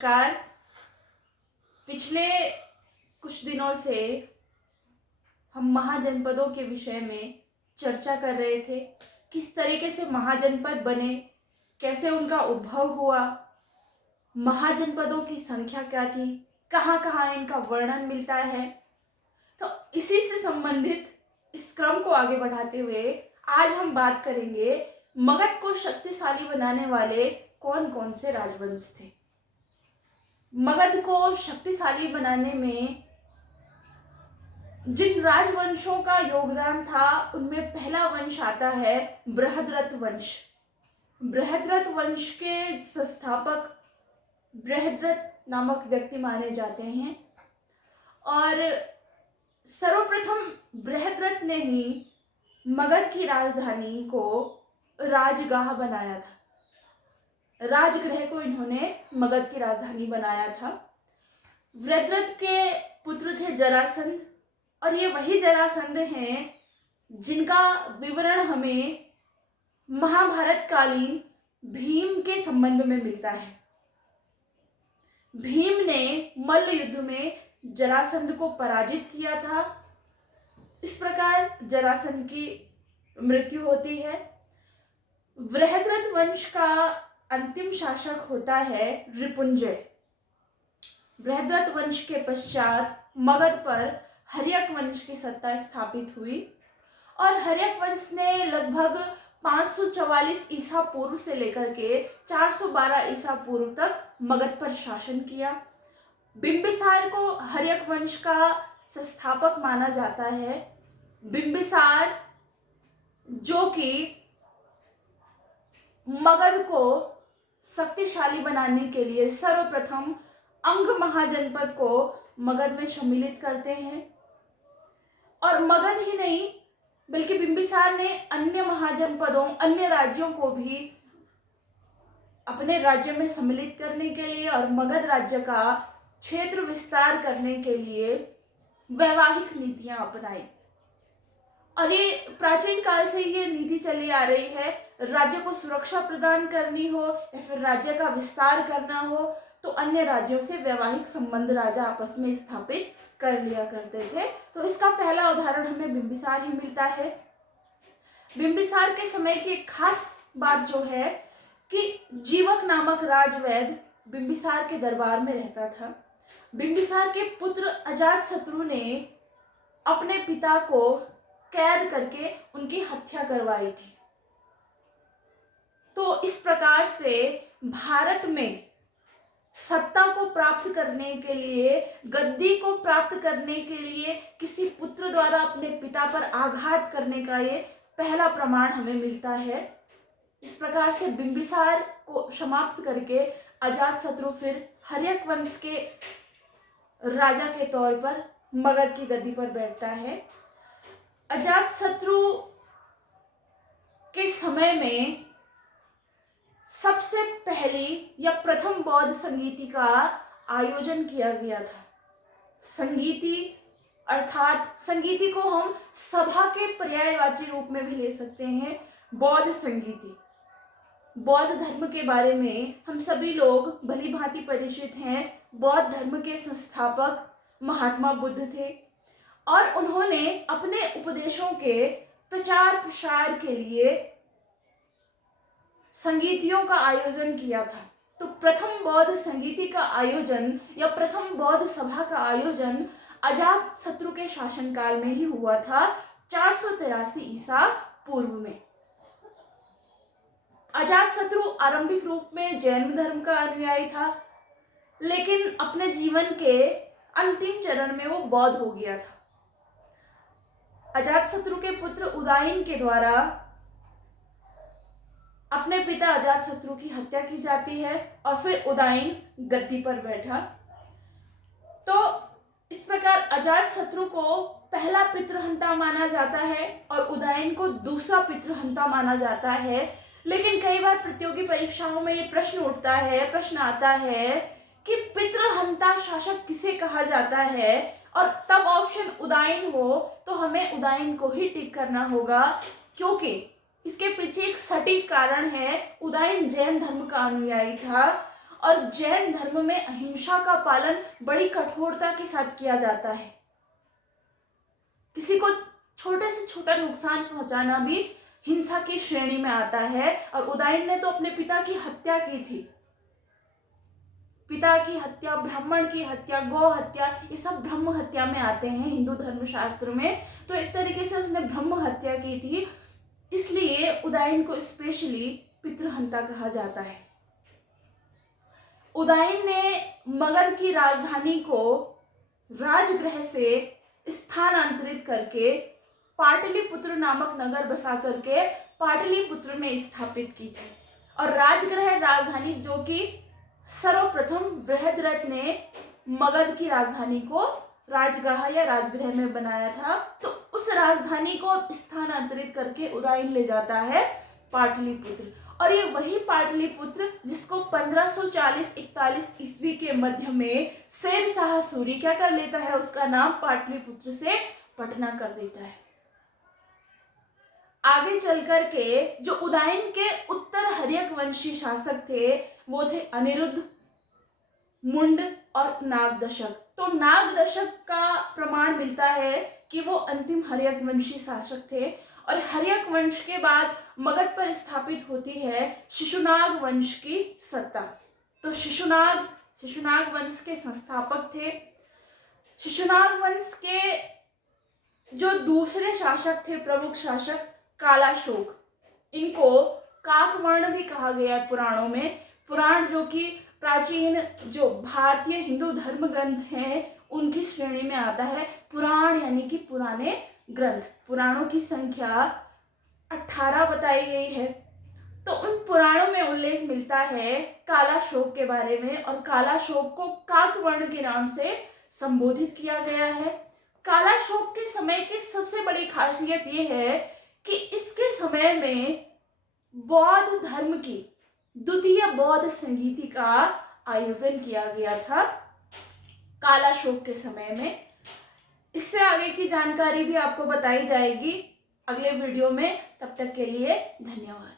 Car पिछले कुछ दिनों से हम महाजनपदों के विषय में चर्चा कर रहे थे। किस तरीके से महाजनपद बने, कैसे उनका उद्भव हुआ, महाजनपदों की संख्या क्या थी, कहाँ कहाँ इनका वर्णन मिलता है। तो इसी से संबंधित इस क्रम को आगे बढ़ाते हुए आज हम बात करेंगे मगध को शक्तिशाली बनाने वाले कौन कौन से राजवंश थे। मगध को शक्तिशाली बनाने में जिन राजवंशों का योगदान था उनमें पहला वंश आता है बृहद्रथ वंश। बृहद्रथ वंश के संस्थापक बृहद्रथ नामक व्यक्ति माने जाते हैं और सर्वप्रथम बृहद्रथ ने ही मगध की राजधानी को राजगाह बनाया था। राजगृह को इन्होंने मगध की राजधानी बनाया था। बृहद्रथ के पुत्र थे जरासंध और ये वही जरासंध हैं जिनका विवरण हमें महाभारत कालीन भीम के संबंध में मिलता है। भीम ने मल्ल युद्ध में जरासंध को पराजित किया था। इस प्रकार जरासंध की मृत्यु होती है। बृहद्रथ वंश का अंतिम शासक होता है रिपुंजय। बृहद्रथ वंश के पश्चात मगध पर हर्यक वंश की सत्ता स्थापित हुई और हर्यक वंश ने लगभग 544 ईसा पूर्व से लेकर के 412 ईसा पूर्व तक मगध पर शासन किया। बिंबिसार को हर्यक वंश का संस्थापक माना जाता है। बिंबिसार जो कि मगध को शक्तिशाली बनाने के लिए सर्वप्रथम अंग महाजनपद को मगध में सम्मिलित करते हैं और मगध ही नहीं बल्कि बिंबिसार ने अन्य महाजनपदों अन्य राज्यों को भी अपने राज्य में सम्मिलित करने के लिए और मगध राज्य का क्षेत्र विस्तार करने के लिए वैवाहिक नीतियां अपनाई। और ये प्राचीन काल से ये नीति चली आ रही है। राज्य को सुरक्षा प्रदान करनी हो या फिर राज्य का विस्तार करना हो तो अन्य राज्यों से वैवाहिक संबंध राजा आपस में स्थापित कर लिया करते थे। तो इसका पहला उदाहरण हमें बिंबिसार ही मिलता है। बिंबिसार के समय की एक खास बात जो है कि जीवक नामक राजवैद्य बिंबिसार के दरबार में रहता था। बिंबिसार के पुत्र अजातशत्रु ने अपने पिता को कैद करके उनकी हत्या करवाई थी। तो इस प्रकार से भारत में सत्ता को प्राप्त करने के लिए, गद्दी को प्राप्त करने के लिए किसी पुत्र द्वारा अपने पिता पर आघात करने का ये पहला प्रमाण हमें मिलता है। इस प्रकार से बिंबिसार को समाप्त करके अजातशत्रु फिर हर्यक वंश के राजा के तौर पर मगध की गद्दी पर बैठता है। अजातशत्रु के समय में सबसे पहली या प्रथम बौद्ध संगीति का आयोजन किया गया था। संगीति अर्थात संगीति को हम सभा के पर्यायवाची रूप में भी ले सकते हैं। बौद्ध संगीति, बौद्ध धर्म के बारे में हम सभी लोग भली भांति परिचित हैं। बौद्ध धर्म के संस्थापक महात्मा बुद्ध थे और उन्होंने अपने उपदेशों के प्रचार प्रसार के लिए संगीतियों का आयोजन किया था। तो प्रथम बौद्ध संगीति का आयोजन या प्रथम बौद्ध सभा का आयोजन अजातशत्रु के शासनकाल में ही हुआ था, 483 ईसा पूर्व में। अजातशत्रु आरंभिक रूप में जैन धर्म का अनुयायी था, लेकिन अपने जीवन के अंतिम चरण में वो बौद्ध हो गया था। अजातशत्रु के पुत्र उदयन के द्वारा अपने पिता अजातशत्रु की हत्या की जाती है और फिर उदयन गद्दी पर बैठा। तो इस प्रकार अजातशत्रु को पहला पितृहंता माना जाता है और उदयन को दूसरा पितृहंता माना जाता है। लेकिन कई बार प्रतियोगी परीक्षाओं में ये प्रश्न आता है कि पितृहंता शासक किसे कहा जाता है, और तब ऑप्शन उदयन हो तो हमें उदयन को ही टिक करना होगा, क्योंकि इसके पीछे एक सटीक कारण है। उदयन जैन धर्म का अनुयायी था और जैन धर्म में अहिंसा का पालन बड़ी कठोरता के साथ किया जाता है। किसी को छोटे से छोटा नुकसान पहुंचाना भी हिंसा की श्रेणी में आता है। और उदयन ने तो अपने पिता की हत्या की थी। पिता की हत्या, ब्राह्मण की हत्या, गौ हत्या, ये सब ब्रह्म हत्या में आते हैं हिंदू धर्मशास्त्र में। तो एक तरीके से उसने ब्रह्म हत्या की थी, इसलिए उदयन को स्पेशली पितृहंता कहा जाता है। उदयन ने मगध की राजधानी को राजगृह से स्थानांतरित करके पाटलिपुत्र नामक नगर बसा करके पाटलिपुत्र में स्थापित की थी। और राजगृह राजधानी जो कि सर्वप्रथम बृहद्रथ ने मगध की राजधानी को राजगाह या राजगृह में बनाया था, तो उस राजधानी को स्थानांतरित करके उदयन ले जाता है पाटलिपुत्र। और ये वही पाटलिपुत्र जिसको 1540-41 ईस्वी के मध्य में शेर शाह सूरी क्या कर लेता है, उसका नाम पाटलिपुत्र से पटना कर देता है। आगे चल करके जो उदयन के उत्तर हर्यक वंशी शासक थे वो थे अनिरुद्ध, मुंड और नागदशक। तो नागदशक का प्रमाण मिलता है कि वो अंतिम हर्यक वंशी शासक थे। और हर्यक वंश के बाद मगध पर स्थापित होती है शिशुनाग वंश की सत्ता। तो शिशुनाग वंश के संस्थापक थे। शिशुनाग वंश के जो दूसरे शासक थे, प्रमुख शासक कालाशोक, इनको काकवर्ण भी कहा गया है पुराणों में। पुराण जो कि प्राचीन जो भारतीय हिंदू धर्म ग्रंथ हैं उनकी श्रेणी में आता है। पुराण यानी कि पुराने ग्रंथ। पुराणों की संख्या 18 बताई गई है। तो उन पुराणों में उल्लेख मिलता है कालाशोक के बारे में, और कालाशोक को काकवर्ण के नाम से संबोधित किया गया है। कालाशोक के समय की सबसे बड़ी खासियत यह है कि इसके समय में बौद्ध धर्म की द्वितीय बौद्ध संगीति का आयोजन किया गया था कालाशोक के समय में। इससे आगे की जानकारी भी आपको बताई जाएगी अगले वीडियो में। तब तक के लिए धन्यवाद।